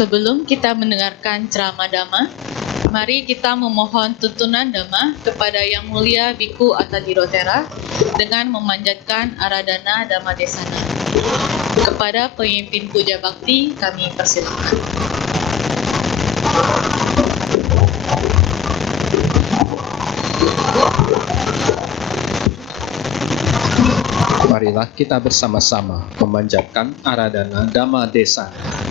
Sebelum kita mendengarkan ceramah Dhamma, mari kita memohon tuntunan Dhamma kepada Yang Mulia Biku Atadhirotera dengan memanjatkan Aradhana Dhamma Desana. Kepada pemimpin puja bakti, kami persilakan. Marilah kita bersama-sama memanjatkan Aradhana Dhamma Desana.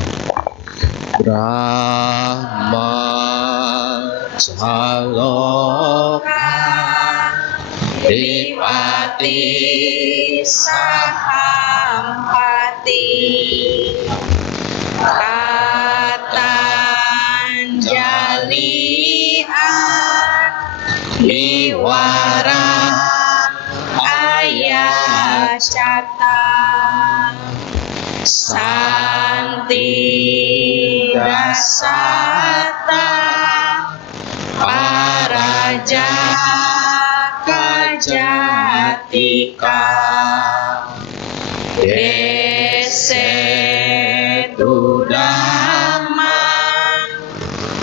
Brahma Saloka Dipati Sahampati Katanjalian Iwara Ayacata Santi Dasata Paraja Kajatika Desetu Dhamma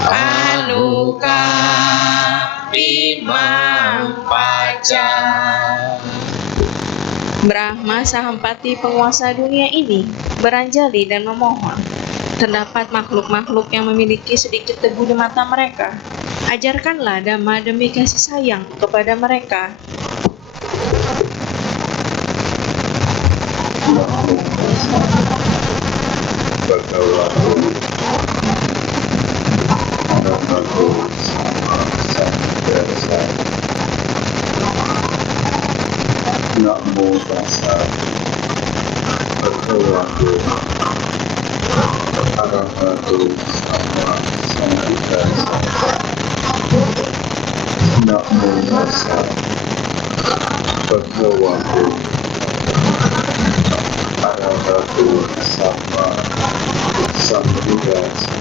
Anuka Bimang Paja. Brahma Sahampati, penguasa dunia ini, beranjali dan memohon. Terdapat makhluk-makhluk yang memiliki sedikit debu di mata mereka. Ajarkanlah Dhamma demi kasih sayang kepada mereka. Namo tassa bhagavato arahato sama sambuddhassa. Namo tassa bhagavato arahato sama sambuddhassa.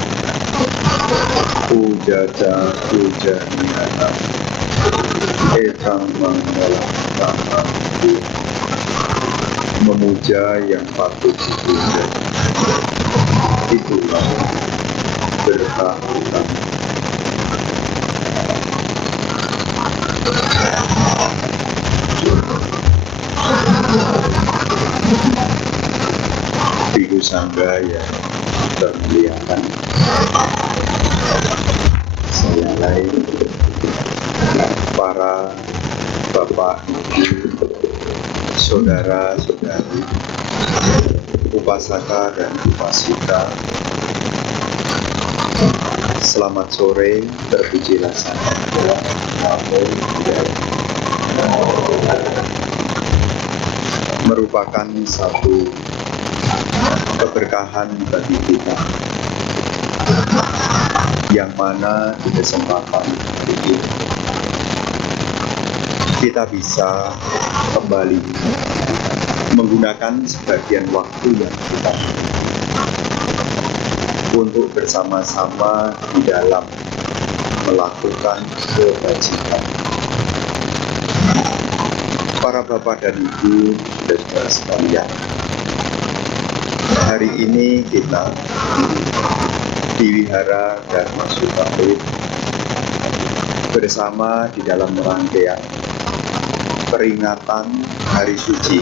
Pujaca pujaniana etang manggalam tamanku. Memuja yang patut dipuja, itulah berkah utama. Biku Sangga yang termuliakan, saya lain para bapak, ibu, saudara-saudari, upasaka dan upasika. Selamat sore, terpujilah Sang Namo Buddhaya. Merupakan satu keberkahan bagi kita, yang mana di kesempatan ini kita bisa kembali menggunakan sebagian waktu yang kita untuk bersama-sama di dalam melakukan kebajikan. Para bapak dan ibu dan saudara sekalian, hari ini kita di Wihara Dharma Sutapit bersama di dalam rangkaian peringatan Hari Suci.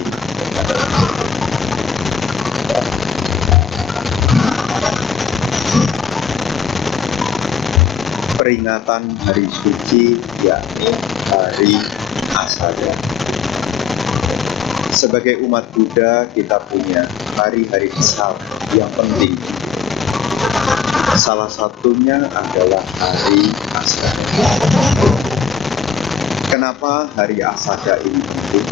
Peringatan Hari Suci, yakni Hari Asada. Sebagai umat Buddha, kita punya hari-hari besar yang penting. Salah satunya adalah Hari Asada. Kenapa Hari Asada ini penting?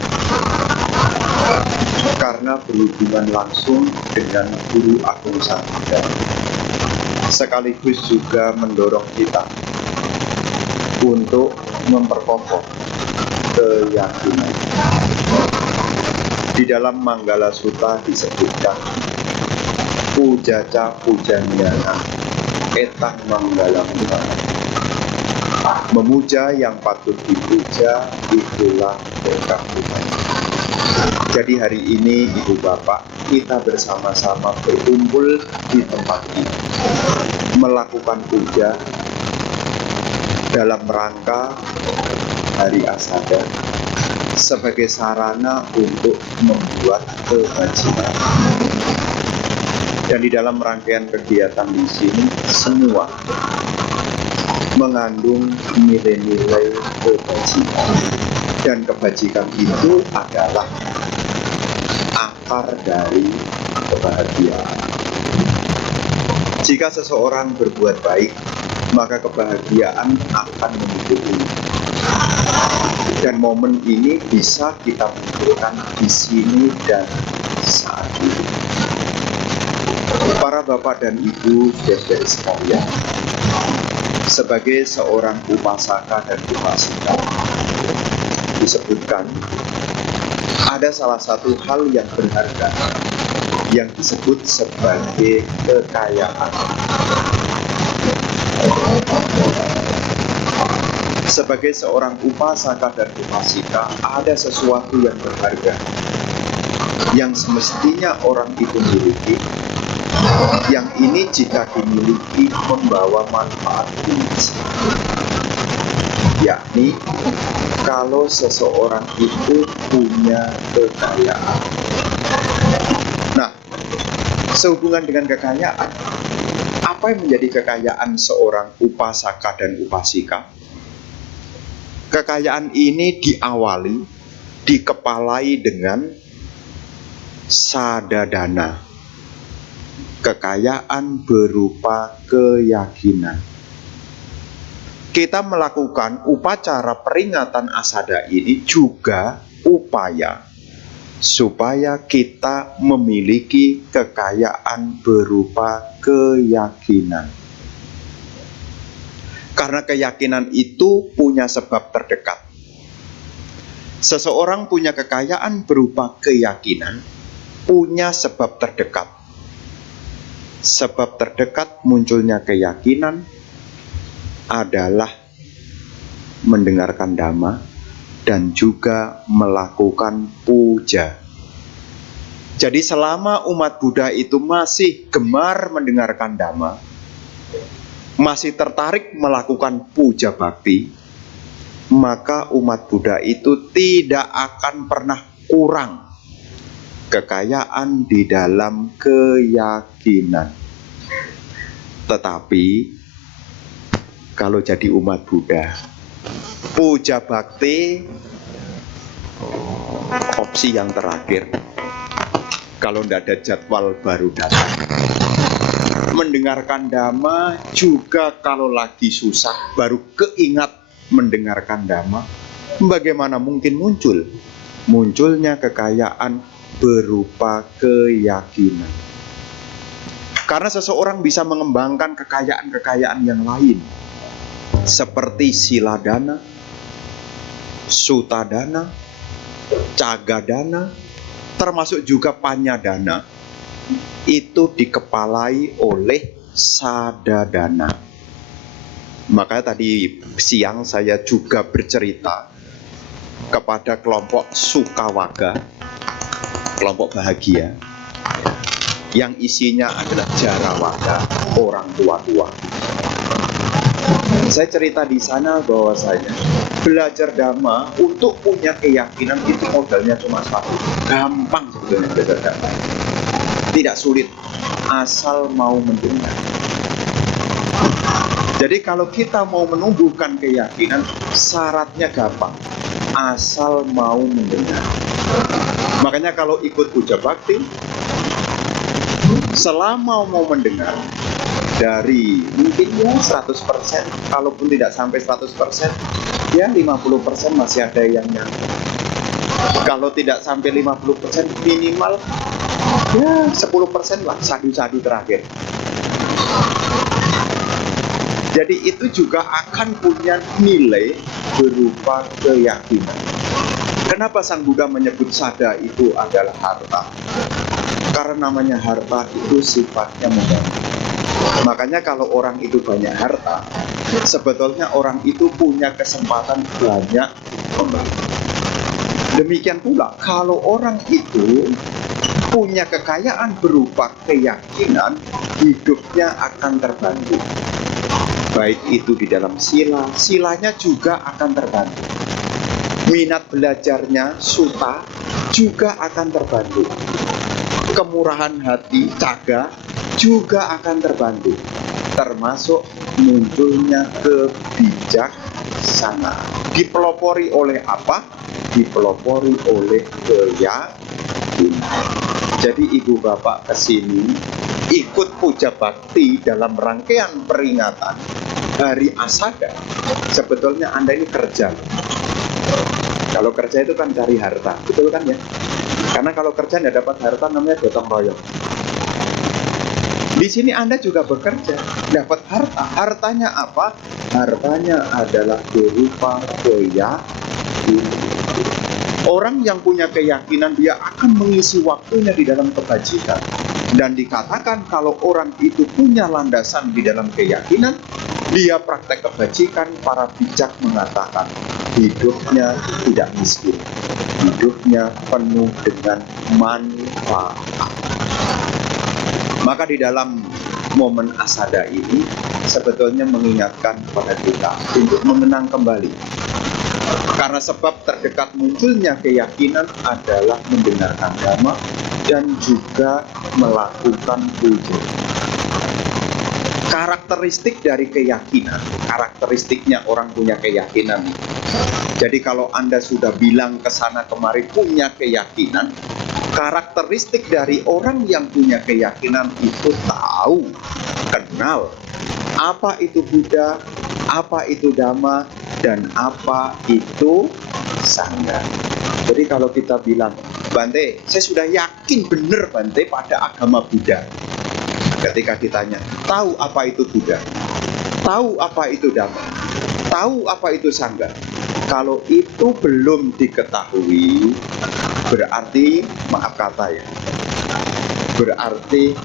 Karena berhubungan langsung dengan Guru Agung Sang Buddha, sekaligus juga mendorong kita untuk memperkokoh keyakinan. Di dalam Manggala Sutta disebutkan pujaca pujaniana etang manggalam utama. Memuja yang patut dipuja, itulah berkah utama. Jadi hari ini Ibu Bapak, kita bersama-sama berkumpul di tempat ini melakukan puja dalam rangka Hari Asada sebagai sarana untuk membuat kebajikan. Dan di dalam rangkaian kegiatan di sini semua mengandung nilai-nilai kebajikan. Dan kebajikan itu adalah akar dari kebahagiaan. Jika seseorang berbuat baik, maka kebahagiaan akan mengikuti. Dan momen ini bisa kita munculkan di sini dan saat ini. Para bapak dan ibu saudara sekalian, sebagai seorang upasaka dan upasika, disebutkan ada salah satu hal yang berharga yang disebut sebagai kekayaan. Sebagai seorang upasaka dan upasika, ada sesuatu yang berharga yang semestinya orang itu miliki, yang ini jika dimiliki membawa manfaat tinggi, yakni kalau seseorang itu punya kekayaan. Nah, sehubungan dengan kekayaan, apa yang menjadi kekayaan seorang upasaka dan upasika? Kekayaan ini diawali, dikepalai dengan sadadana. Kekayaan berupa keyakinan. Kita melakukan upacara peringatan Asada ini juga upaya supaya kita memiliki kekayaan berupa keyakinan. Karena keyakinan itu punya sebab terdekat. Seseorang punya kekayaan berupa keyakinan, punya sebab terdekat. Sebab terdekat munculnya keyakinan adalah mendengarkan dhamma dan juga melakukan puja. Jadi selama umat Buddha itu masih gemar mendengarkan dhamma, masih tertarik melakukan puja bakti, maka umat Buddha itu tidak akan pernah kurang kekayaan di dalam keyakinan. Tetapi kalau jadi umat Buddha, puja bakti opsi yang terakhir. Kalau tidak ada jadwal baru datang. Mendengarkan dhamma juga kalau lagi susah baru keingat mendengarkan dhamma. Bagaimana mungkin munculnya kekayaan berupa keyakinan? Karena seseorang bisa mengembangkan kekayaan-kekayaan yang lain seperti siladana, sutadana, cagadana, termasuk juga panyadana. Itu dikepalai oleh sadadana. Makanya tadi siang saya juga bercerita kepada kelompok Sukawaga, kelompok bahagia, yang isinya adalah Jarawaga, orang tua-tua. Saya cerita di sana bahwasanya belajar dhamma untuk punya keyakinan itu modalnya cuma satu, gampang sebetulnya belajar dhamma. Tidak sulit, asal mau mendengar. Jadi kalau kita mau menumbuhkan keyakinan, syaratnya gampang, asal mau mendengar. Makanya kalau ikut puja bakti, selama mau mendengar, dari mungkin ya 100%, kalaupun tidak sampai 100%, ya 50% masih ada yang nyambung. Kalau tidak sampai 50%, minimal ya 10% lah, sadu-sadu terakhir. Jadi itu juga akan punya nilai berupa keyakinan. Kenapa Sang Buddha menyebut sada itu adalah harta? Karena namanya harta itu sifatnya membantu. Makanya kalau orang itu banyak harta, sebetulnya orang itu punya kesempatan banyak membantu. Demikian pula kalau orang itu punya kekayaan berupa keyakinan, hidupnya akan terbantu. Baik itu di dalam silanya juga akan terbantu. Minat belajarnya, suta, juga akan terbantu. Kemurahan hati, caga, juga akan terbantu. Termasuk munculnya kebijaksanaan. Dipelopori oleh apa? Dipelopori oleh keyakinan. Jadi ibu bapak kesini ikut puja bakti dalam rangkaian peringatan Hari Asada. Sebetulnya Anda ini kerja. Kalau kerja itu kan cari harta, betul kan ya? Karena kalau kerja tidak dapat harta namanya gotong royong. Di sini Anda juga bekerja, dapat harta. Hartanya apa? Hartanya adalah berupa keyakinan. Orang yang punya keyakinan dia akan mengisi waktunya di dalam kebajikan. Dan dikatakan kalau orang itu punya landasan di dalam keyakinan, dia praktek kebajikan. Para bijak mengatakan hidupnya tidak miskin, hidupnya penuh dengan manfaat. Maka di dalam momen Asada ini sebetulnya mengingatkan kepada kita untuk mengenang kembali. Karena sebab terdekat munculnya keyakinan adalah mendengarkan dhamma dan juga melakukan puja. Karakteristik dari keyakinan, karakteristiknya orang punya keyakinan. Jadi kalau Anda sudah bilang ke sana kemari punya keyakinan, karakteristik dari orang yang punya keyakinan itu tahu, kenal apa itu Buddha, apa itu Dhamma, dan apa itu Sangha. Jadi kalau kita bilang, Bante, saya sudah yakin benar Bante pada agama Buddha. Ketika ditanya, tahu apa itu Buddha? Tahu apa itu Dhamma? Tahu apa itu Sangha? Kalau itu belum diketahui, berarti, maaf kata ya, berarti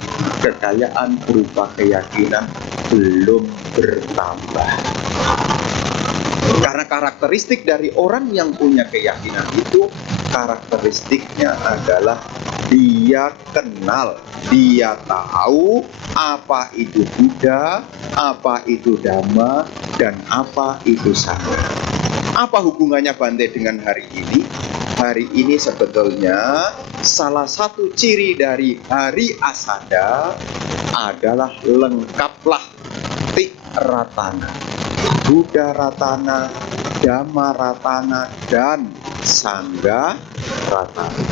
kekayaan berupa keyakinan belum bertambah. Karena karakteristik dari orang yang punya keyakinan itu, karakteristiknya adalah dia kenal, dia tahu apa itu Buddha, apa itu Dhamma, dan apa itu Sangha. Apa hubungannya Bante dengan hari ini? Hari ini sebetulnya salah satu ciri dari Hari Asada adalah lengkaplah Ratana, Buddha Ratana, Dhamma Ratana, dan Sangha Ratana.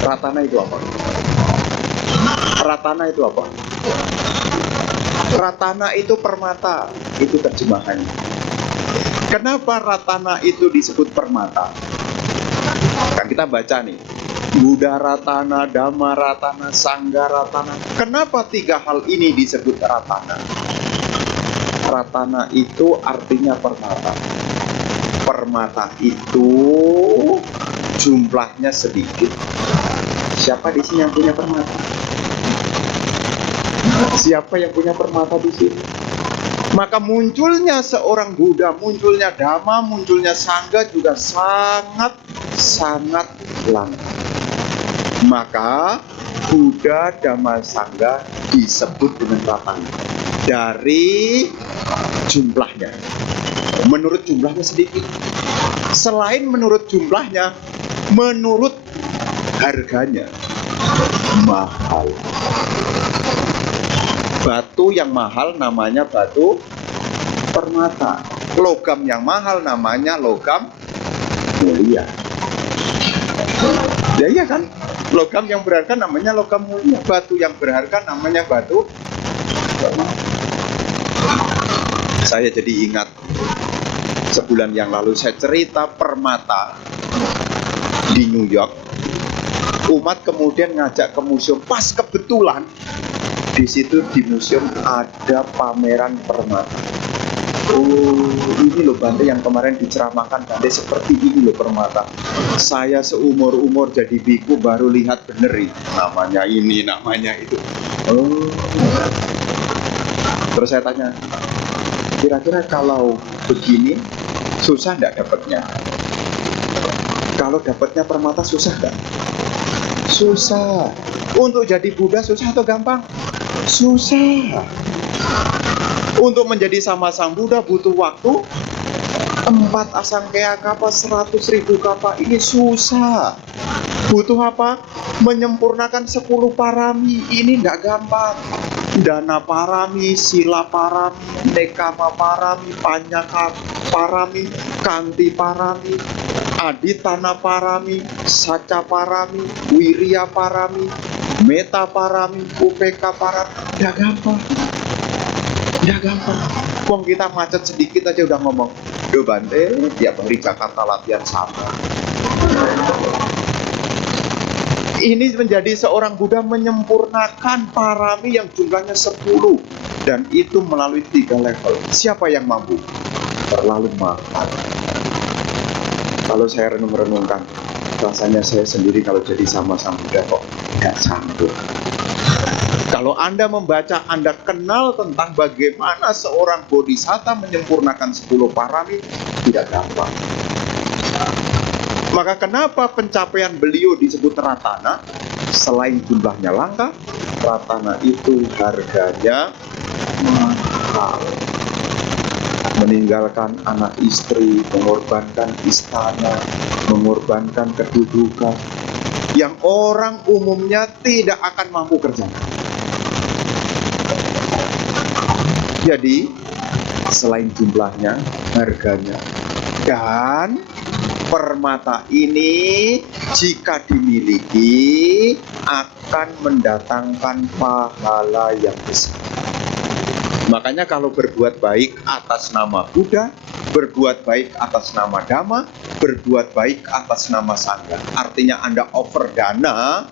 Ratana itu apa? Ratana itu apa? Ratana itu permata, itu terjemahannya. Kenapa Ratana itu disebut permata? Kan kita baca nih, Buddha Ratana, Dhamma Ratana, Sangha Ratana. Kenapa tiga hal ini disebut Ratana? Ratana itu artinya permata. Permata itu jumlahnya sedikit. Siapa di sini yang punya permata? Siapa yang punya permata di sini? Maka munculnya seorang Buddha, munculnya Dhamma, munculnya Sangha juga sangat langka. Maka Buddha, Dhamma, Sangha disebut dengan Ratana dari jumlahnya. Menurut jumlahnya sedikit. Selain menurut jumlahnya, menurut harganya mahal. Batu yang mahal namanya batu permata. Logam yang mahal namanya logam mulia. Ya iya kan? Logam yang berharga namanya logam mulia. Batu yang berharga namanya batu permata. Saya jadi ingat sebulan yang lalu saya cerita permata di New York. Umat kemudian ngajak ke museum. Pas kebetulan di situ di museum ada pameran permata. Oh, ini loh Bante yang kemarin diceramahkan Bante, seperti ini loh permata. Saya seumur-umur jadi biku baru lihat bener ini. Namanya ini, namanya itu. Oh. Terus saya tanya, kira-kira kalau begini susah nggak dapatnya? Kalau dapatnya permata susah nggak? Susah. Untuk jadi Buddha susah atau gampang? Susah. Untuk menjadi sama Sang Buddha butuh waktu 4 asangkaya kapa, 100.000 kapa. Ini susah. Butuh apa? Menyempurnakan 10 parami. Ini nggak gampang. Dana parami, sila parami, nekama parami, panyaka parami, kanti parami, aditana parami, saca parami, wirya parami, meta parami, upeka parami. Nggak gampang. Nggak gampang. Wong kita macet sedikit aja udah ngomong, "Duh Bante, tiap hari Jakarta latihan sama." Ini menjadi seorang Buddha menyempurnakan parami yang jumlahnya 10. Dan itu melalui 3 level. Siapa yang mampu? Terlalu mahal. Kalau saya renung-renungkan, rasanya saya sendiri kalau jadi sama Sang Buddha kok nggak sanggup. Kalau Anda membaca, Anda kenal tentang bagaimana seorang bodhisatta menyempurnakan 10 parami, tidak gampang. Maka kenapa pencapaian beliau disebut ratana? Selain jumlahnya langka, ratana itu harganya mahal. Meninggalkan anak istri, mengorbankan istana, mengorbankan kedudukan yang orang umumnya tidak akan mampu kerjakan. Jadi, selain jumlahnya, harganya. Dan permata ini jika dimiliki akan mendatangkan pahala yang besar. Makanya kalau berbuat baik atas nama Buddha, berbuat baik atas nama Dhamma, berbuat baik atas nama Sangha, artinya Anda offer dana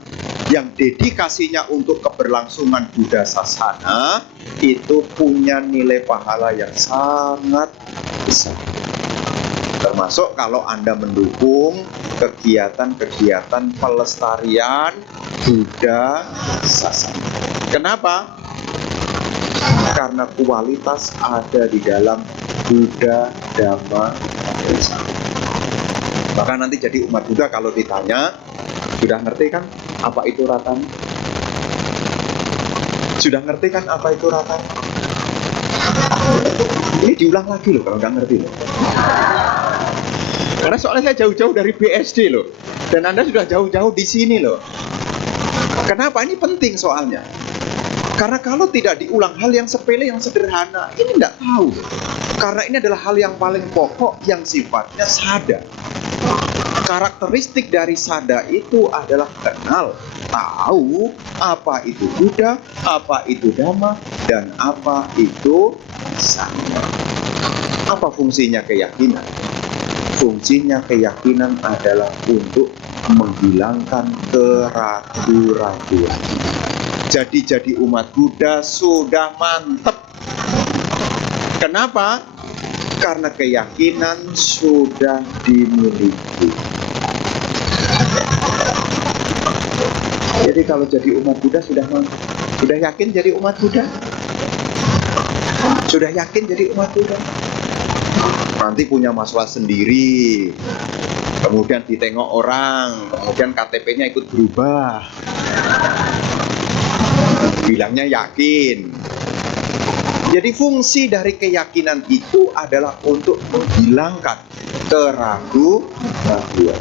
yang dedikasinya untuk keberlangsungan Buddha Sasana, itu punya nilai pahala yang sangat besar. Termasuk kalau Anda mendukung kegiatan-kegiatan pelestarian Buddha Sasana. Kenapa? Karena kualitas ada di dalam Buddha, Dhamma, dan Sangha. Maka nanti jadi umat Buddha kalau ditanya, sudah ngerti kan apa itu ratana? Sudah ngerti kan apa itu ratana? Ini diulang lagi loh kalau nggak ngerti loh. Karena soalnya saya jauh-jauh dari BSD loh, dan Anda sudah jauh-jauh di sini loh. Kenapa? Ini penting soalnya. Karena kalau tidak diulang hal yang sepele, yang sederhana, ini tidak tahu. Karena ini adalah hal yang paling pokok yang sifatnya sada. Karakteristik dari sada itu adalah kenal, tahu apa itu Buddha, apa itu Dhamma, dan apa itu Sangha. Apa fungsinya keyakinan? Fungsinya keyakinan adalah untuk menghilangkan keraguan-raguan. Jadi umat Buddha sudah mantep. Kenapa? Karena keyakinan sudah dimiliki. Jadi kalau jadi umat Buddha sudah mantep. Sudah yakin jadi umat Buddha? Sudah yakin jadi umat Buddha? Nanti punya masalah sendiri, kemudian ditengok orang, kemudian KTP-nya ikut berubah, bilangnya yakin. Jadi fungsi dari keyakinan itu adalah untuk menghilangkan keraguan-raguan.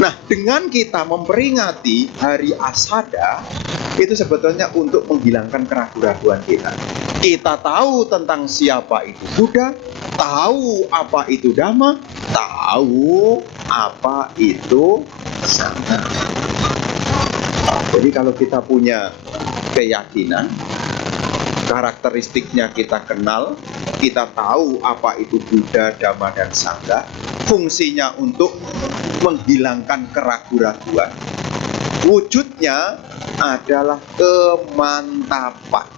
Nah, dengan kita memperingati hari Asada, itu sebetulnya untuk menghilangkan keraguan-raguan kita. Kita tahu tentang siapa itu Buddha, tahu apa itu Dhamma, tahu apa itu Sangha. Jadi kalau kita punya keyakinan, karakteristiknya kita kenal, kita tahu apa itu Buddha, Dhamma, dan Sangha, fungsinya untuk menghilangkan keraguan-raguan. Wujudnya adalah kemantapan.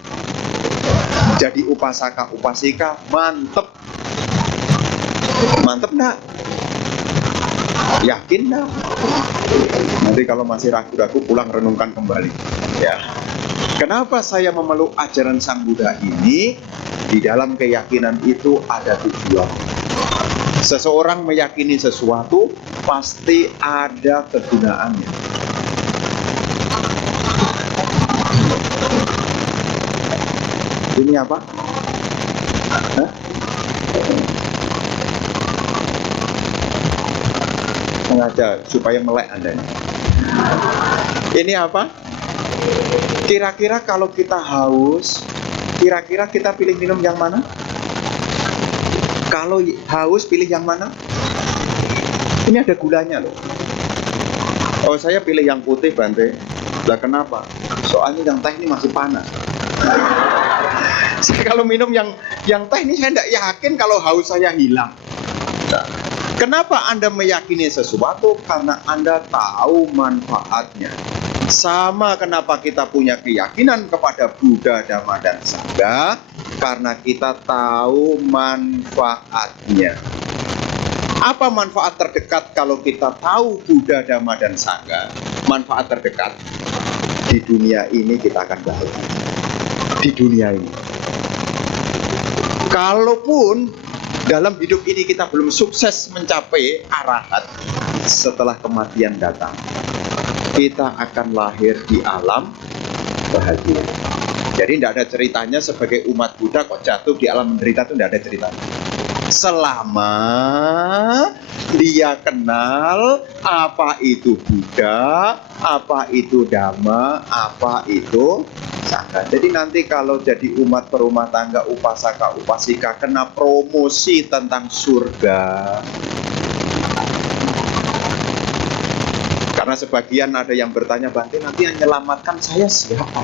Jadi upasaka upasika mantep. Mantep enggak? Yakin enggak? Nanti kalau masih ragu-ragu pulang renungkan kembali. Ya. Kenapa saya memeluk ajaran Sang Buddha ini? Di dalam keyakinan itu ada tujuan. Seseorang meyakini sesuatu pasti ada kegunaannya. apa? Hah? Sengaja supaya melek Anda. Ini apa? Kira-kira kalau kita haus, kira-kira kita pilih minum yang mana? Kalau haus pilih yang mana? Ini ada gulanya loh. Oh, saya pilih yang putih, Bante. Lah kenapa? Soalnya yang teh ini masih panas. Saya kalau minum yang teh ini saya tidak yakin kalau haus saya hilang. Nah, kenapa Anda meyakini sesuatu? Karena Anda tahu manfaatnya. Sama kenapa kita punya keyakinan kepada Buddha, Dhamma, dan Sangha, karena kita tahu manfaatnya. Apa manfaat terdekat kalau kita tahu Buddha, Dhamma, dan Sangha? Manfaat terdekat di dunia ini kita akan bahagia. Di dunia ini. Kalaupun dalam hidup ini kita belum sukses mencapai arahat, setelah kematian datang, kita akan lahir di alam bahagia. Jadi tidak ada ceritanya sebagai umat Buddha kok jatuh di alam menderita, itu tidak ada ceritanya. Selama dia kenal apa itu Buddha, apa itu Dhamma, apa itu Sangha. Jadi nanti kalau jadi umat berumah tangga, upasaka, upasika, kena promosi tentang surga. Karena sebagian ada yang bertanya, Bante, nanti yang menyelamatkan saya siapa?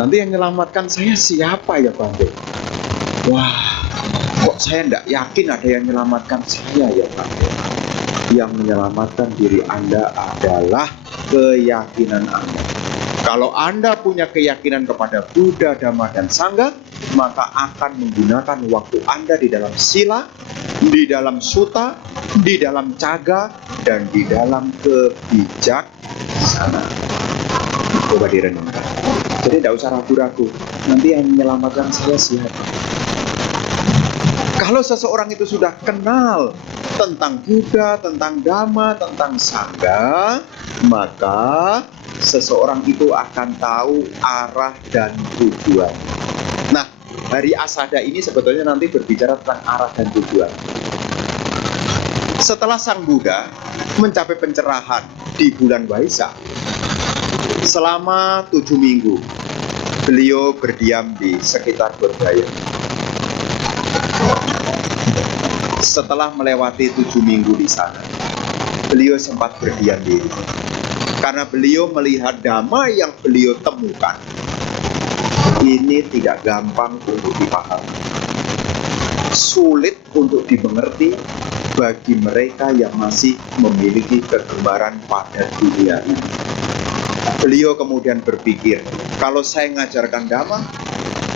Nanti yang menyelamatkan saya siapa ya, Bante? Wah, kok saya tidak yakin ada yang menyelamatkan saya ya, Bante? Yang menyelamatkan diri Anda adalah keyakinan Anda. Kalau Anda punya keyakinan kepada Buddha, Dhamma, dan Sangha, maka akan menggunakan waktu Anda di dalam sila, di dalam sutta, di dalam caga, dan di dalam kebijaksanaan. Coba direnungkan. Jadi tidak usah ragu-ragu. Nanti yang menyelamatkan saya siapa? Kalau seseorang itu sudah kenal tentang Buddha, tentang Dhamma, tentang Sangha, maka seseorang itu akan tahu arah dan tujuan. Nah, hari Asada ini sebetulnya nanti berbicara tentang arah dan tujuan. Setelah Sang Buddha mencapai pencerahan di bulan Waisak, selama 7 minggu, beliau berdiam di sekitar Bodhgaya. Setelah melewati 7 minggu di sana, beliau sempat berdiam diri. Karena beliau melihat dhamma yang beliau temukan ini tidak gampang untuk dipahami, sulit untuk dimengerti bagi mereka yang masih memiliki kegemaran pada dunia ini. Beliau kemudian berpikir, kalau saya mengajarkan dhamma,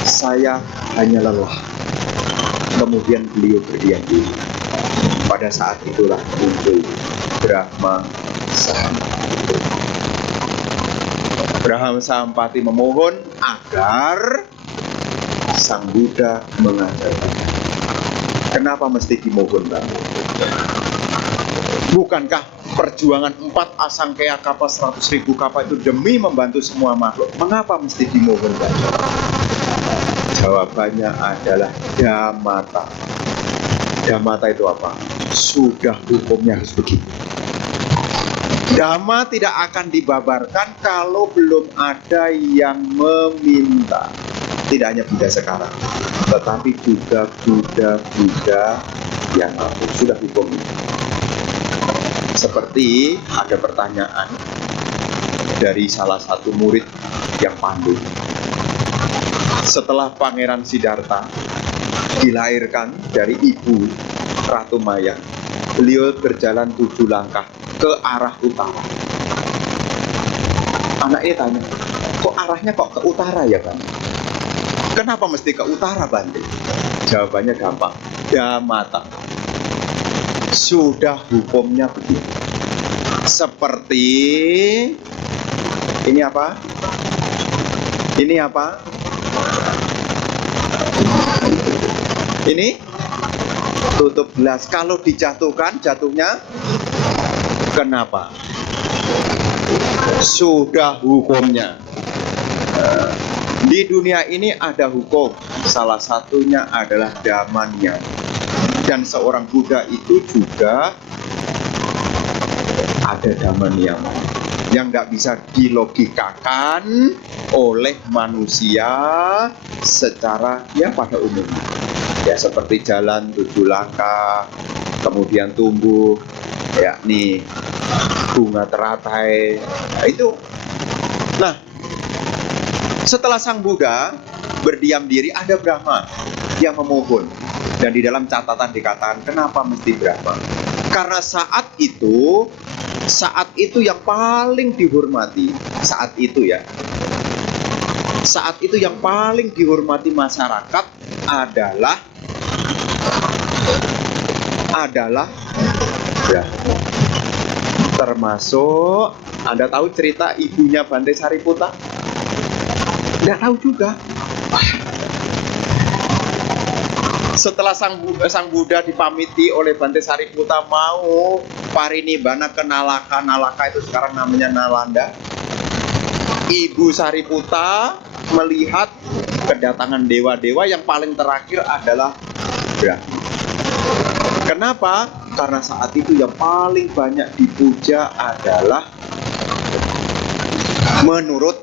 saya hanya lelah. Kemudian beliau berdiam diri. Pada saat itulah muncul Brahma Sahampati. Brahma Sahampati memohon agar Sang Buddha mengajarkan. Kenapa mesti dimohon, Bang? Bukankah perjuangan 4 asangkaya kapa 100.000 kapa itu demi membantu semua makhluk? Mengapa mesti dimohon, Bang? Jawabannya adalah Dhammata. Dhammata itu apa? Sudah hukumnya harus begitu. Dhamma tidak akan dibabarkan kalau belum ada yang meminta. Tidak hanya Buddha sekarang, tetapi juga Buddha yang lalu. Sudah hukumnya. Seperti ada pertanyaan dari salah satu murid yang pandai. Setelah Pangeran Siddhartha dilahirkan dari ibu Ratu Maya, beliau berjalan 7 langkah ke arah utara. Anaknya tanya, kok arahnya kok ke utara ya, Bang? Kenapa mesti ke utara, Bante? Jawabannya gampang, Dhammata. Sudah hukumnya begitu. Seperti ini apa? Ini apa? Ini tutup gelas. Kalau dijatuhkan, jatuhnya kenapa? Sudah hukumnya. Di dunia ini ada hukum, salah satunya adalah damanya. Dan seorang Buddha itu juga ada damanya yang nggak bisa dilogikakan oleh manusia secara pada umumnya. Ya seperti jalan 7 langkah, kemudian tumbuh, yakni bunga teratai. Nah, itu. Nah, setelah Sang Buddha berdiam diri, ada Brahma yang memohon. Dan di dalam catatan dikatakan, kenapa mesti Brahma? Karena saat itu yang paling dihormati, saat itu yang paling dihormati masyarakat adalah Brahma. Termasuk, Anda tahu cerita ibunya Bante Sariputta? Nggak tahu juga. Setelah Sang Buddha dipamiti oleh Bante Sariputta mau parinibbana ke Nalaka. Nalaka itu sekarang namanya Nalanda. Ibu Sariputta melihat kedatangan dewa-dewa, yang paling terakhir adalah Brahma. Kenapa? Karena saat itu yang paling banyak dipuja adalah menurut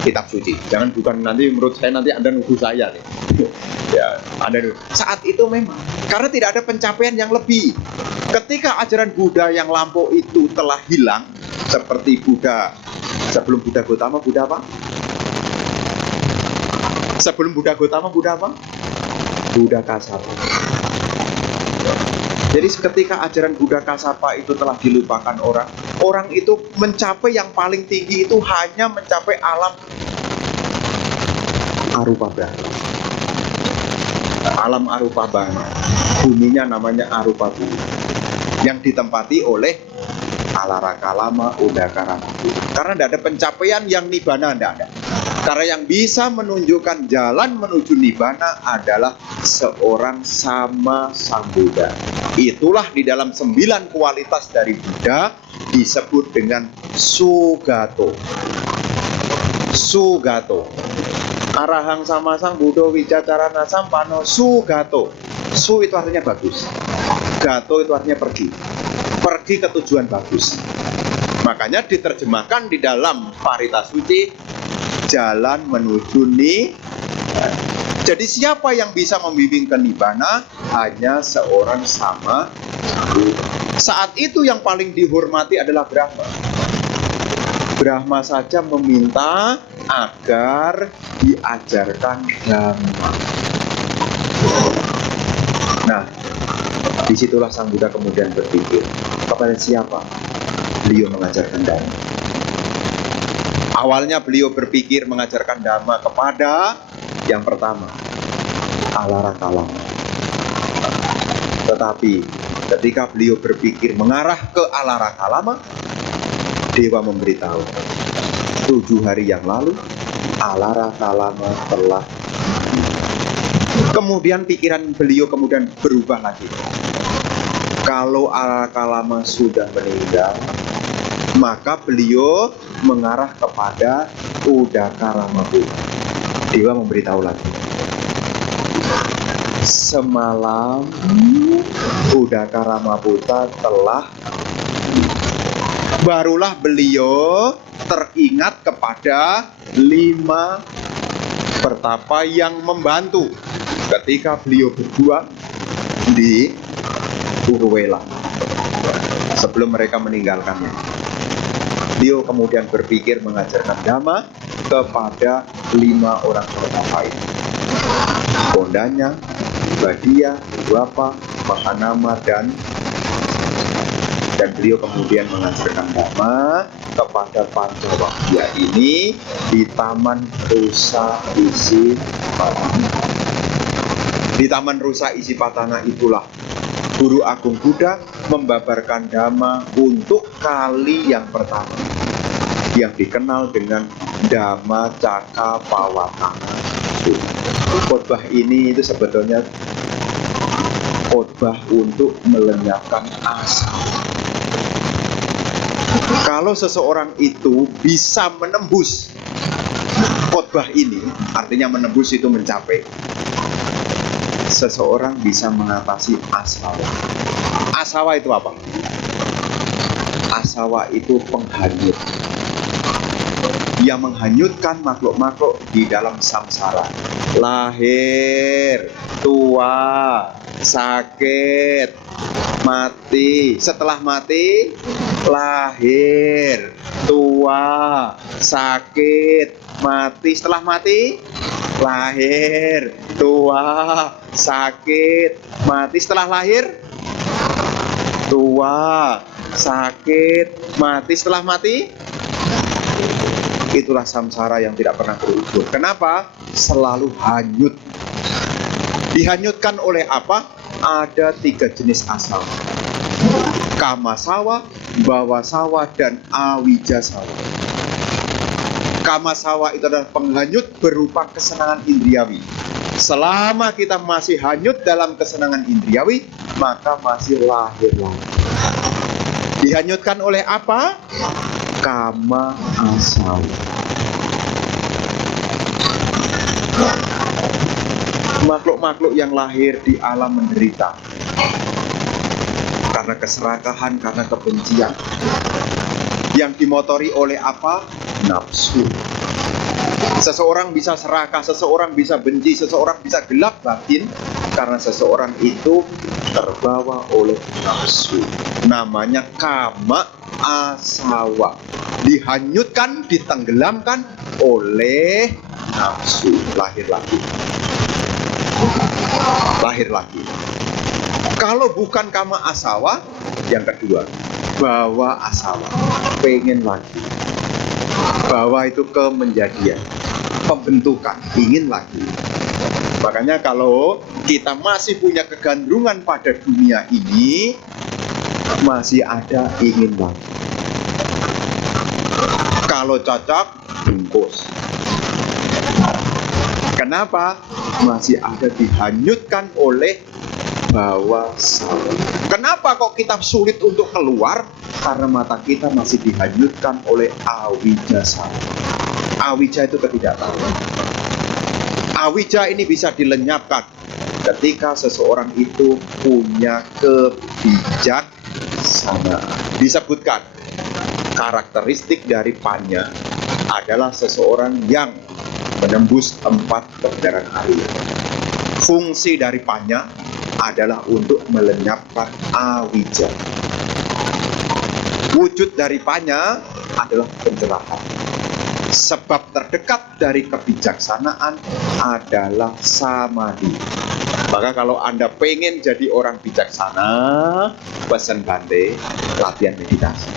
kitab suci. Bukan nanti menurut saya, nanti Anda nuduh saya nih. Ya, Anda nuduh. Saat itu memang karena tidak ada pencapaian yang lebih. Ketika ajaran Buddha yang lampau itu telah hilang, seperti Buddha sebelum Buddha Gautama, Buddha apa? Sebelum Buddha Gautama, Buddha apa? Buddha Kassapa. Jadi ketika ajaran Buddha Kassapa itu telah dilupakan orang itu mencapai yang paling tinggi itu hanya mencapai alam arupa Brahma. Alam arupa Brahma. Buminya namanya arupa bumi. Yang ditempati oleh Alarakalama, Udakarama. Karena tidak ada pencapaian yang nibbana, tidak ada. Karena yang bisa menunjukkan jalan menuju nibbana adalah seorang sama Sang Buddha. Itulah di dalam 9 kualitas dari Buddha disebut dengan Sugato. Sugato. Arahang sama Sang Buddha Wicacarana Sampano Sugato. Su itu artinya bagus. Gato itu artinya pergi. Pergi ke tujuan bagus. Makanya diterjemahkan di dalam Parita Suci, jalan menuju nibbana. Jadi siapa yang bisa membimbing ke nibbana? Hanya seorang sama Buddha. Saat itu yang paling dihormati adalah Brahma. Brahma saja meminta agar diajarkan Dhamma. Nah, disitulah Sang Buddha kemudian berpikir, kepada siapa beliau mengajarkan Dhamma? Awalnya beliau berpikir mengajarkan Dhamma kepada yang pertama, Alarakalama. Tetapi ketika beliau berpikir mengarah ke Alarakalama, Dewa memberitahu, 7 hari yang lalu Alarakalama telah. Kemudian pikiran beliau kemudian berubah lagi. Kalau Alarakalama sudah meninggal, maka beliau mengarah kepada Udakarama Buddha. Dewa memberitahu lagi, semalam Udakarama Buddha telah. Barulah beliau teringat kepada 5 pertapa yang membantu ketika beliau berjuang di Urwela sebelum mereka meninggalkannya. Beliau kemudian berpikir mengajarkan Dhamma kepada 5 orang pertapa itu. Kondanya, Badia, Dwapa, Mahanama, dan beliau kemudian mengajarkan Dhamma kepada Pancawakya ini di Taman Rusa Isipatana. Di Taman Rusa Isipatana itulah Guru Agung Buddha membabarkan Dhamma untuk kali yang pertama, yang dikenal dengan Dhamma Cakkappavattana. Khotbah ini itu sebetulnya khotbah untuk melenyapkan asa. Kalau seseorang itu bisa menembus khotbah ini, artinya menembus itu mencapai, seseorang bisa mengatasi asawa. Asawa itu apa? Asawa itu penghanyut. Dia menghanyutkan makhluk-makhluk di dalam samsara. Lahir, tua, sakit, mati. Setelah mati, lahir, tua, sakit, mati. Setelah mati, lahir, tua, sakit, mati. Setelah lahir, tua, sakit, mati. Setelah mati, itulah samsara yang tidak pernah berujung. Kenapa? Selalu hanyut. Dihanyutkan oleh apa? Ada 3 jenis asawa: kamasawa, bawasawa, dan awijasawa. Kamasawa itu adalah penghanyut berupa kesenangan indriawi. Selama kita masih hanyut dalam kesenangan indriawi, maka masih lahir lagi. Dihanyutkan oleh apa? Kama asawa. Makhluk-makhluk yang lahir di alam menderita karena keserakahan, karena kebencian, yang dimotori oleh apa? Nafsu. Seseorang bisa serakah, seseorang bisa benci, seseorang bisa gelap batin karena seseorang itu terbawa oleh nafsu. Namanya kama asawa. Dihanyutkan, ditenggelamkan oleh nafsu. Lahir lagi. Lahir lagi. Kalau bukan kama asawa, yang kedua, bawa asawa. Pengen lagi. Bawa itu kemenjadian, pembentukan, ingin lagi. Makanya kalau kita masih punya kegandrungan pada dunia ini, masih ada ingin lagi. Kalau cocok, bungkus. Kenapa? Masih ada dihanyutkan oleh bawa sawa. Kenapa kok kita sulit untuk keluar? Karena mata kita masih dihanyutkan oleh awija sawa. Awija itu ketidaktahuan. Awija ini bisa dilenyapkan ketika seseorang itu punya kebijaksanaan. Disebutkan karakteristik dari panya adalah seseorang yang menembus 4 kebenaran Arya. Fungsi dari panya adalah untuk melenyapkan awija. Wujud dari panya adalah pencerahan. Sebab terdekat dari kebijaksanaan adalah samadhi. Maka kalau Anda pengen jadi orang bijaksana, pesan Bante, latihan meditasi.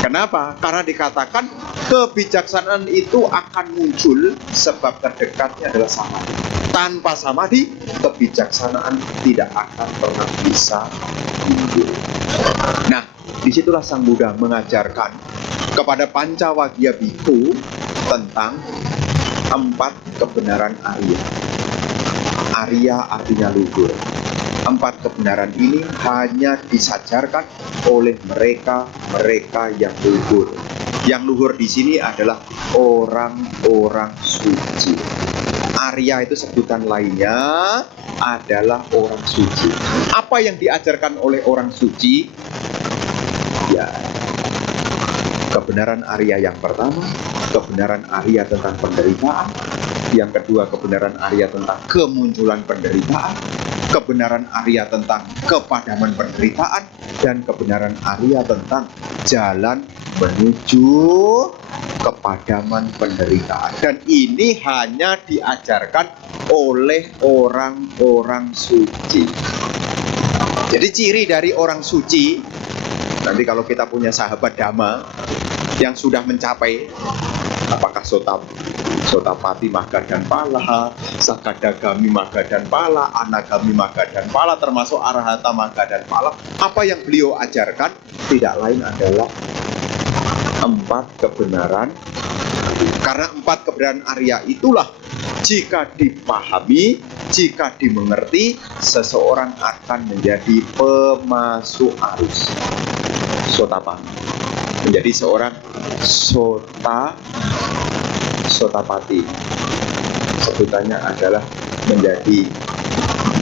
Kenapa? Karena dikatakan kebijaksanaan itu akan muncul sebab terdekatnya adalah samadhi. Tanpa samadhi, kebijaksanaan tidak akan pernah bisa muncul. Nah, disitulah Sang Buddha mengajarkan kepada Pancawagya Bhikkhu tentang 4 kebenaran Arya. Arya artinya luhur. 4 kebenaran ini hanya disajarkan oleh mereka yang luhur. Yang luhur di sini adalah orang-orang suci. Arya itu sebutan lainnya adalah orang suci. Apa yang diajarkan oleh orang suci? Ya, kebenaran Arya yang pertama, kebenaran Arya tentang penderitaan. Yang kedua, kebenaran Arya tentang kemunculan penderitaan. Kebenaran Arya tentang kepadaman penderitaan. Dan kebenaran Arya tentang jalan menuju kepadaman penderitaan. Dan ini hanya diajarkan oleh orang-orang suci. Jadi ciri dari orang suci, nanti kalau kita punya sahabat Dhamma yang sudah mencapai, apakah Sotapati Magga dan Pala, Sakadagami Magga dan Pala, Anagami Magga dan Pala, termasuk Arahata Magga dan Pala, apa yang beliau ajarkan tidak lain adalah 4 kebenaran. Karena 4 kebenaran Arya itulah jika dipahami, jika dimengerti, seseorang akan menjadi pemasuk arus. Sotapati menjadi seorang sota Sotapati. Sebutannya adalah menjadi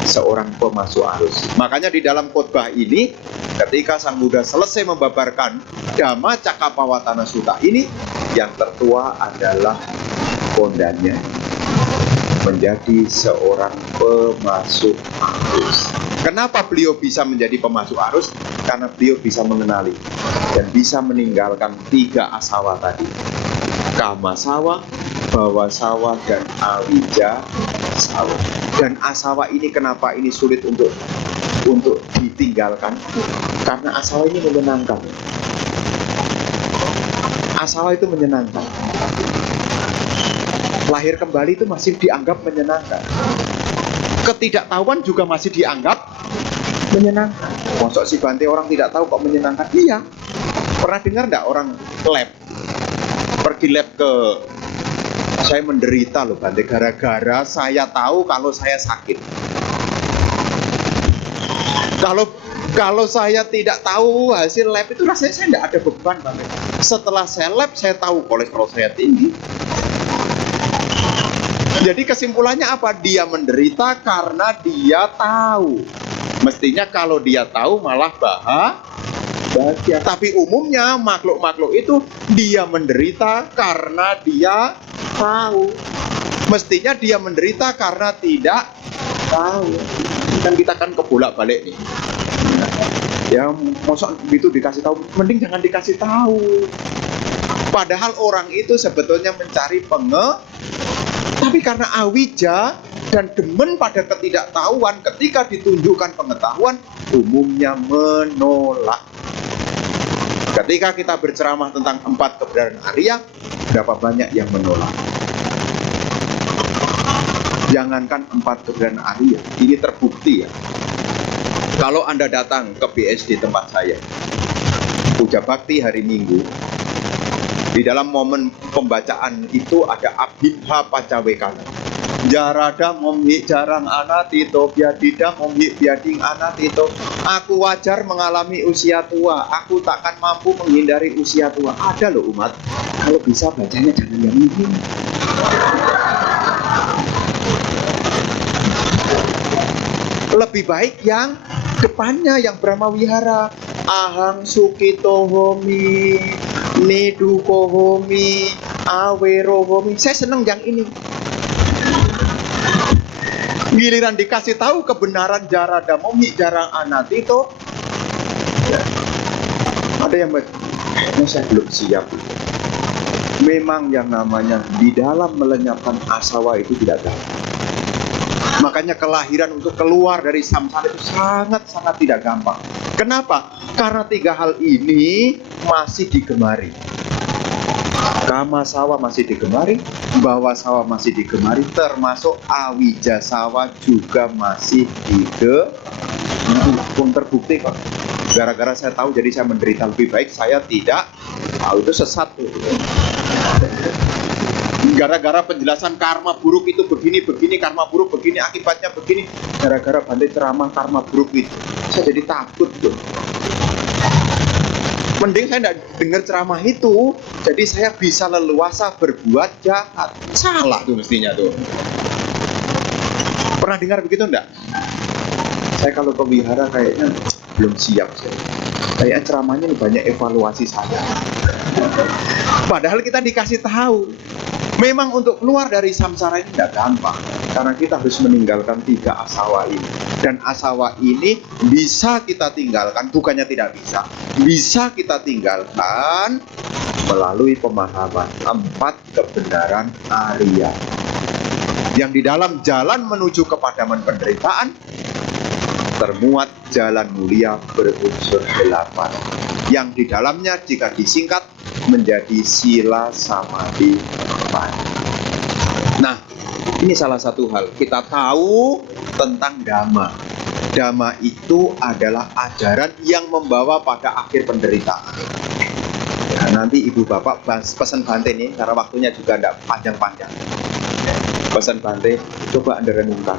seorang pemasuk arus. Makanya di dalam khotbah ini, ketika Sang Buddha selesai membabarkan Dhamma Cakkappawatana Sutta ini, yang tertua adalah Kondanya menjadi seorang pemasuk arus. Kenapa beliau bisa menjadi pemasuk arus? Karena beliau bisa mengenali dan bisa meninggalkan 3 asawa tadi. Kama sawa, bawa sawa, dan awija sawa. Dan asawa ini kenapa ini sulit untuk ditinggalkan? Karena asawa ini menyenangkan. Asawa itu menyenangkan. Lahir kembali itu masih dianggap menyenangkan. Ketidaktahuan juga masih dianggap menyenangkan. Maksud si Bante orang tidak tahu kok menyenangkan? Iya. Pernah dengar enggak orang lab? Pergi lab ke, saya menderita loh Bante, gara-gara saya tahu kalau saya sakit. Kalau saya tidak tahu hasil lab itu rasanya saya tidak ada beban Bante. Setelah saya lab saya tahu kolesterol saya tinggi. Jadi kesimpulannya apa? Dia menderita karena dia tahu. Mestinya kalau dia tahu malah bahagia. Tapi umumnya makhluk-makhluk itu dia menderita karena dia tahu. Mestinya dia menderita karena tidak tahu. Kan kita kan kebolak-balik nih. Ya, mosok gitu dikasih tahu, mending jangan dikasih tahu. Padahal orang itu sebetulnya mencari tapi karena awija dan demen pada ketidaktahuan, ketika ditunjukkan pengetahuan, umumnya menolak. Ketika kita berceramah tentang 4 kebenaran Arya, berapa banyak yang menolak? Jangankan 4 kebenaran Arya, ini terbukti ya. Kalau Anda datang ke BSD tempat saya, Puja Bakti hari Minggu, di dalam momen pembacaan itu ada Abhidha Pacawekana. Jarada momhi jarang anatito, biadida momhi biading anatito. Aku wajar mengalami usia tua, aku takkan mampu menghindari usia tua. Ada loh umat, kalau bisa bacanya jangan yang ini. Lebih baik yang depannya, yang Brahma Wihara. Ahang sukito homi, niduko homi, awero homi. Saya senang yang ini. Giliran dikasih tahu kebenaran jarada momi jarang anatito, ada yang saya belum siap. Memang yang namanya di dalam melenyapkan asawa itu tidak gampang. Makanya kelahiran untuk keluar dari samsara itu sangat-sangat tidak gampang. Kenapa? Karena 3 hal ini masih digemari. Kama sawa masih digemari, bawa sawa masih digemari, termasuk awija sawa juga masih digemari. Terbukti kok. Gara-gara saya tahu jadi saya menderita, lebih baik saya tidak tahu. Itu sesat tuh. Gara-gara penjelasan karma buruk itu begini, karma buruk begini, akibatnya begini. Gara-gara Bante ceramah karma buruk itu, saya jadi takut tuh. Mending saya tidak dengar ceramah itu, jadi saya bisa leluasa berbuat jahat. Salah tuh mestinya tuh. Pernah dengar begitu enggak? Saya kalau ke wihara kayaknya belum siap saya. Kayak ceramahnya ini banyak evaluasi saya. Padahal kita dikasih tahu. Memang untuk keluar dari samsara ini tidak gampang, karena kita harus meninggalkan 3 asawa ini. Dan asawa ini bisa kita tinggalkan, bukannya tidak bisa. Bisa kita tinggalkan melalui pemahaman 4 kebenaran Arya. Yang di dalam jalan menuju kepadaman penderitaan termuat jalan mulia berunsur 8. Yang di dalamnya jika disingkat menjadi sila samadhi 4. Nah, ini salah satu hal. Kita tahu tentang Dhamma. Dhamma itu adalah ajaran yang membawa pada akhir penderitaan. Nah, nanti ibu bapak pesan Bante nih, karena waktunya juga tidak panjang-panjang. Pesan Bante, coba Anda renungkan.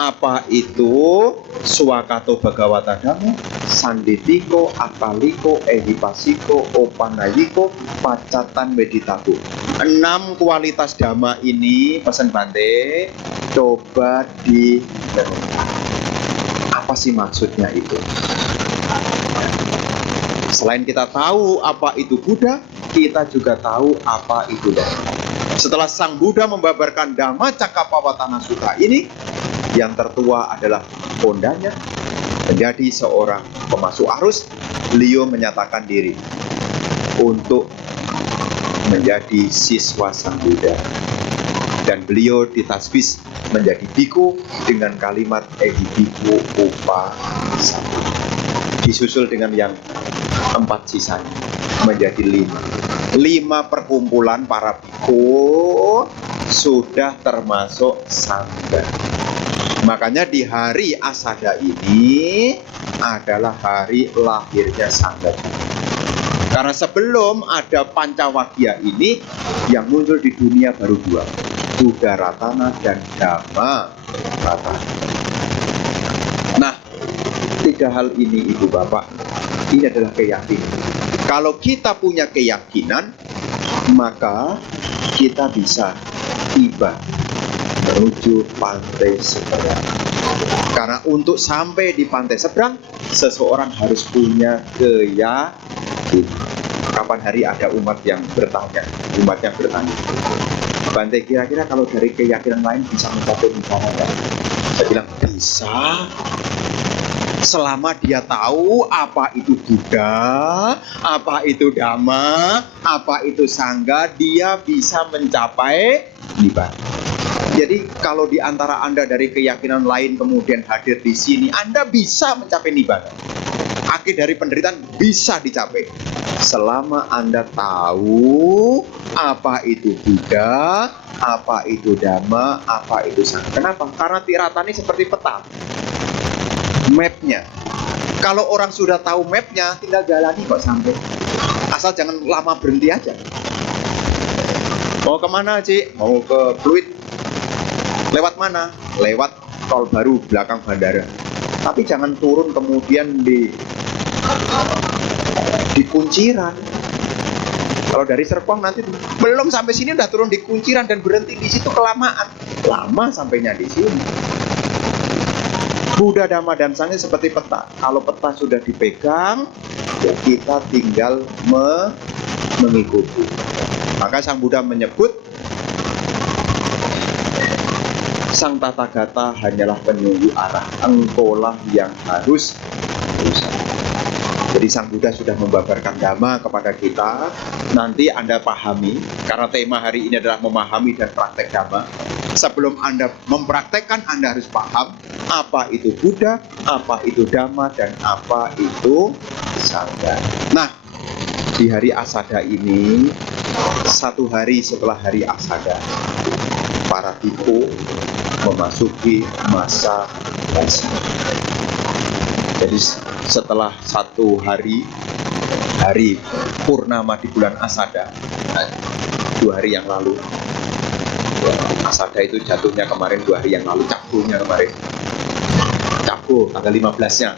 Apa itu Swakato Bhagawata Dhamma, Sanditiko, Akaliko, Ehipasiko, Opanayiko, Pacatan Meditaku. 6 kualitas dhamma ini, pesan Bante, coba di apa sih maksudnya itu? Selain kita tahu apa itu Buddha, kita juga tahu apa itu Dhamma. Setelah Sang Buddha membabarkan Dhamma Cakkappavattana Sutta ini, yang tertua adalah Kondanya, menjadi seorang pemasuk arus. Beliau menyatakan diri untuk menjadi siswa Sang Buddha, dan beliau ditasbih menjadi biku dengan kalimat Ehibiku Upasatu, disusul dengan yang 4 sisanya menjadi 5 perkumpulan para biku sudah termasuk sangga. Makanya di hari Asada ini adalah hari lahirnya sangga. Karena sebelum ada Pancawagya ini, yang muncul di dunia baru 2, Buddha Ratana dan Dhamma Ratana. Nah, 3 hal ini Ibu Bapak, ini adalah keyakinan. Kalau kita punya keyakinan, maka kita bisa tiba menuju pantai seberang. Karena untuk sampai di pantai seberang, seseorang harus punya keyakinan. Kapan hari ada umatnya bertanya, Bante, kira-kira kalau dari keyakinan lain bisa mencapai nibbana enggak? Saya bilang bisa, selama dia tahu apa itu Buddha, apa itu Dhamma, apa itu Sangha, dia bisa mencapai nibbana. Jadi kalau di antara Anda dari keyakinan lain kemudian hadir di sini, Anda bisa mencapai nibbana. Akhir dari penderitaan bisa dicapai selama Anda tahu apa itu Buddha, apa itu Dhamma, apa itu Sangha. Kenapa? Karena Tiratani seperti peta, mapnya. Kalau orang sudah tahu mapnya, tinggal jalani kok sampai. Asal jangan lama berhenti aja. Mau kemana, Cik? Mau ke Pluit. Lewat mana? Lewat tol baru belakang bandara. Tapi jangan turun kemudian di Kunciran. Kalau dari Serpong nanti belum sampai sini udah turun di Kunciran dan berhenti di situ kelamaan. Lama sampainya di sini. Buddha, Dhamma, dan Sangha seperti peta. Kalau peta sudah dipegang, ya kita tinggal mengikuti. Maka Sang Buddha menyebut Sang Tathagata hanyalah penunjuk arah. Engkaulah yang harus berusaha. Jadi Sang Buddha sudah membabarkan Dhamma kepada kita. Nanti Anda pahami, karena tema hari ini adalah memahami dan praktek Dhamma. Sebelum Anda mempraktekkan, Anda harus paham apa itu Buddha, apa itu Dhamma, dan apa itu Sangha. Nah, di hari Asada ini, 1 hari setelah hari Asada, para biku memasuki masa basa. Jadi setelah 1 hari purnama di bulan Asada, 2 hari yang lalu, Asada itu jatuhnya kemarin 2 hari yang lalu, Cabulnya kemarin, Cabul tanggal 15-nya.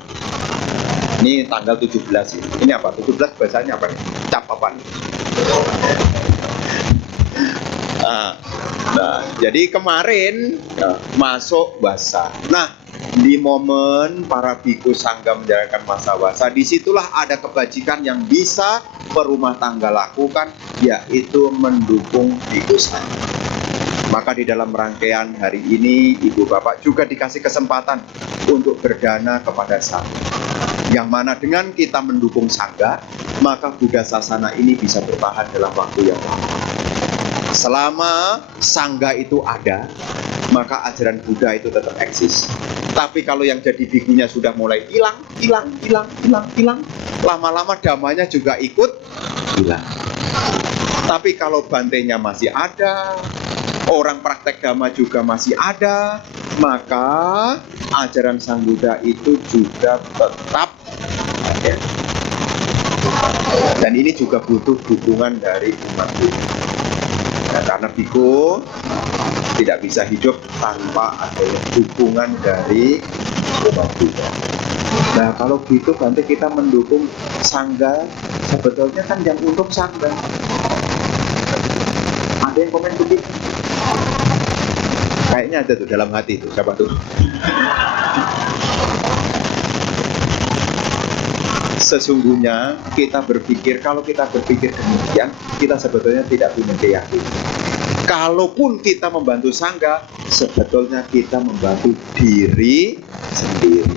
Ini tanggal 17 ini apa? 17 bahasanya apa nih? Cap apa nih? Nah, jadi kemarin masuk wasa. Nah, di momen para biku sangga menjalankan masa wasa, disitulah ada kebajikan yang bisa perumah tangga lakukan, yaitu mendukung biku sangga. Maka di dalam rangkaian hari ini, Ibu Bapak juga dikasih kesempatan untuk berdana kepada sangga. Yang mana dengan kita mendukung sangga, maka Buddha Sasana ini bisa bertahan dalam waktu yang lama. Selama sangga itu ada, maka ajaran Buddha itu tetap eksis. Tapi kalau yang jadi bikunya sudah mulai hilang, lama-lama dhammanya juga ikut hilang. Tapi kalau bantenya masih ada, orang praktek Dhamma juga masih ada, maka ajaran Sang Buddha itu juga tetap ada. Dan ini juga butuh dukungan dari umat Buddha. Nah, karena biku tidak bisa hidup tanpa adanya dukungan dari umat Buddha. Nah kalau gitu nanti kita mendukung sangga, sebetulnya kan yang untung sangga. Ada yang komen begitu? Kayaknya ada tuh dalam hati itu, siapa tuh? Sesungguhnya kita berpikir, kalau kita berpikir demikian, kita sebetulnya tidak punya keyakinan. Kalaupun kita membantu sangga, sebetulnya kita membantu diri sendiri.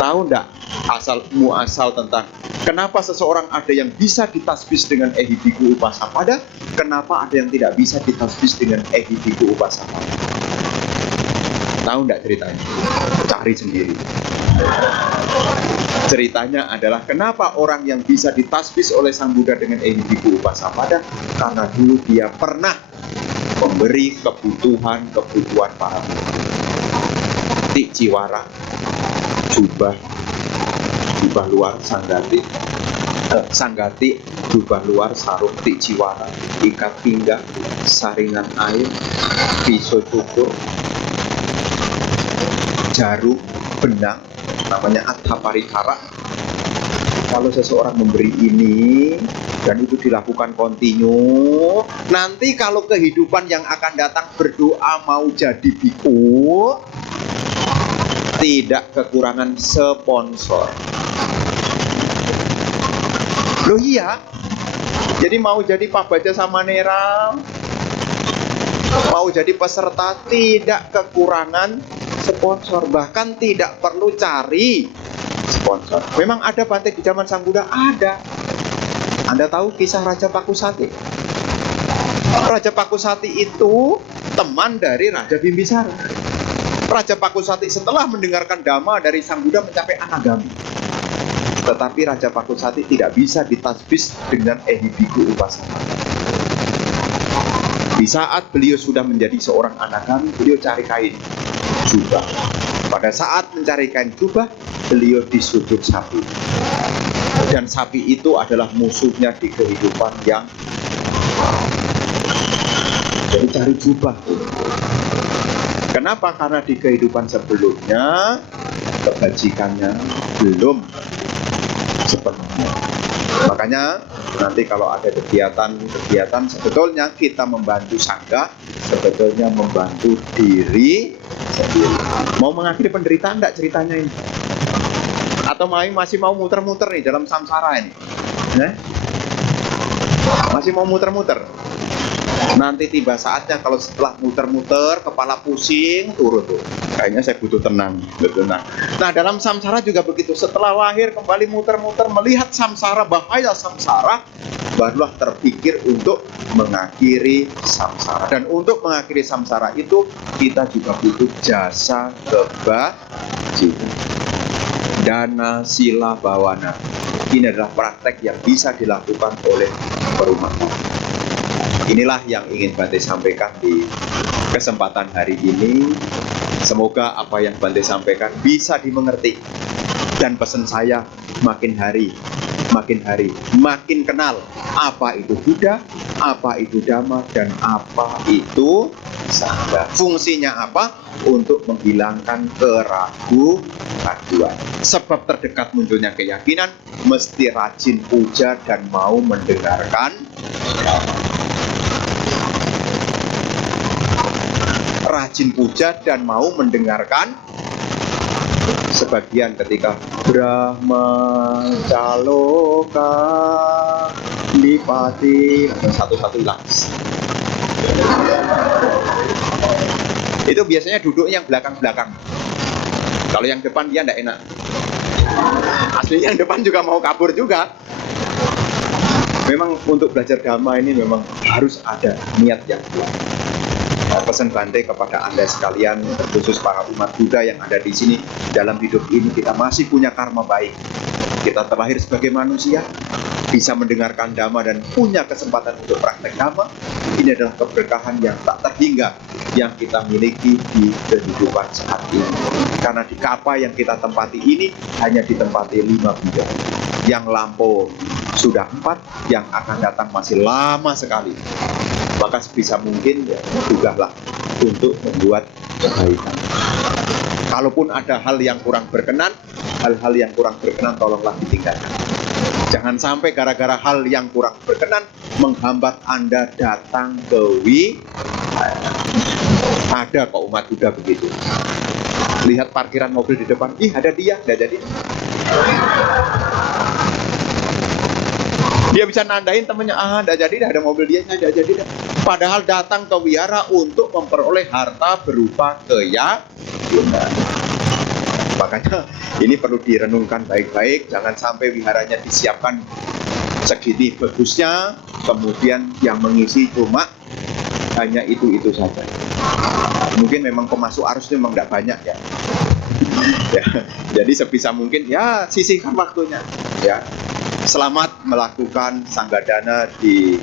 Tahu enggak asal tentang kenapa seseorang ada yang bisa ditasbih dengan ehibiku upasapada, kenapa ada yang tidak bisa ditasbih dengan ehibiku upasapada? Tahu enggak ceritanya? Cari sendiri. Ceritanya adalah kenapa orang yang bisa ditasbih oleh Sang Buddha dengan ehibiku upasapada, karena dulu dia pernah memberi kebutuhan para Buddha. Ticiwara, jubah luar sanggati, jubah luar sarung ticiwara, ikat pinggang, saringan air, pisau cukur, jarum, benang, namanya Attha Parikara. Kalau seseorang memberi ini dan itu dilakukan kontinu, nanti kalau kehidupan yang akan datang berdoa mau jadi biku, tidak kekurangan sponsor. Loh iya, jadi mau jadi Pak Baja Samanera, mau jadi peserta, tidak kekurangan sponsor, bahkan tidak perlu cari sponsor. Memang ada Bante di zaman Sang Buddha, ada. Anda tahu kisah Raja Pakusati? Raja Pakusati itu teman dari Raja Bimbisara. Raja Pakusati setelah mendengarkan dhamma dari Sang Buddha mencapai anagami. Tetapi Raja Pakusati tidak bisa ditasbih dengan ehibiku upasapada. Di saat beliau sudah menjadi seorang anagami, beliau cari kain jubah. Pada saat mencari kain jubah, beliau disudut sapi. Dan sapi itu adalah musuhnya di kehidupan yang jadi cari jubah. Kenapa? Karena di kehidupan sebelumnya kebajikannya belum sepenuhnya. Makanya nanti kalau ada kegiatan sebetulnya kita membantu sangga, sebetulnya membantu diri sendiri. Mau mengakhiri penderitaan enggak ceritanya ini? Atau masih mau muter-muter nih dalam samsara ini? Masih mau muter-muter? Nanti tiba saatnya kalau setelah muter-muter kepala pusing turun tuh. Kayaknya saya butuh tenang, tenang. Nah dalam samsara juga begitu. Setelah lahir kembali muter-muter melihat samsara, bahaya samsara, barulah terpikir untuk mengakhiri samsara. Dan untuk mengakhiri samsara itu kita juga butuh jasa kebajikan. Dana sila bawana. Ini adalah praktek yang bisa dilakukan oleh perumatan. Inilah yang ingin Bante sampaikan di kesempatan hari ini. Semoga apa yang Bante sampaikan bisa dimengerti. Dan pesan saya makin hari makin kenal apa itu Buddha, apa itu Dhamma, dan apa itu Sangha. Fungsinya apa? Untuk menghilangkan keraguan. Sebab terdekat munculnya keyakinan, mesti rajin puja dan mau mendengarkan. Rajin puja dan mau mendengarkan. Sebagian ketika Brahma Caloka Lipati satu-satu hilang. Itu biasanya duduk yang belakang-belakang. Kalau yang depan dia tidak enak. Aslinya yang depan juga mau kabur juga. Memang untuk belajar dhamma ini memang harus ada niat yang kuat. Pesan Bante kepada Anda sekalian, terkhusus para umat Buddha yang ada di sini, dalam hidup ini kita masih punya karma baik. Kita terlahir sebagai manusia, bisa mendengarkan dhamma dan punya kesempatan untuk praktek dhamma. Ini adalah keberkahan yang tak terhingga yang kita miliki di kehidupan saat ini. Karena di kapa yang kita tempati ini hanya ditempati 5 Buddha. Yang lampau sudah 4, yang akan datang masih lama sekali. Maka sebisa mungkin ya, udahlah untuk membuat kebaikan. Kalaupun ada hal yang kurang berkenan, hal-hal yang kurang berkenan tolonglah ditinggalkan. Jangan sampai gara-gara hal yang kurang berkenan menghambat Anda datang ke wihara. Ada kok umat Buddha begitu. Lihat parkiran mobil di depan, ih ada dia, nggak jadi. Dia bisa nandain temennya, nggak jadi, dah ada mobil dia, nggak jadi. Dah. Padahal datang ke wihara untuk memperoleh harta berupa keyakinan. Makanya ini perlu direnungkan baik-baik, jangan sampai wiharanya disiapkan segini bagusnya, kemudian yang mengisi cuma hanya itu saja. Mungkin memang pemasuk arusnya memang tidak banyak ya. Ya, jadi sebisa mungkin ya sisihkan waktunya ya. Selamat melakukan sanggadana di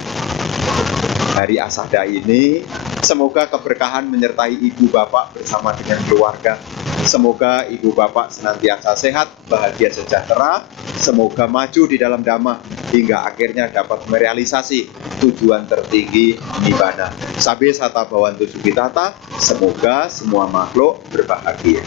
hari Asada ini. Semoga keberkahan menyertai ibu bapak bersama dengan keluarga. Semoga ibu bapak senantiasa sehat, bahagia, sejahtera. Semoga maju di dalam dhamma hingga akhirnya dapat merealisasi tujuan tertinggi nibbana. Sabe sata bhavantu sukhitata. Semoga semua makhluk berbahagia.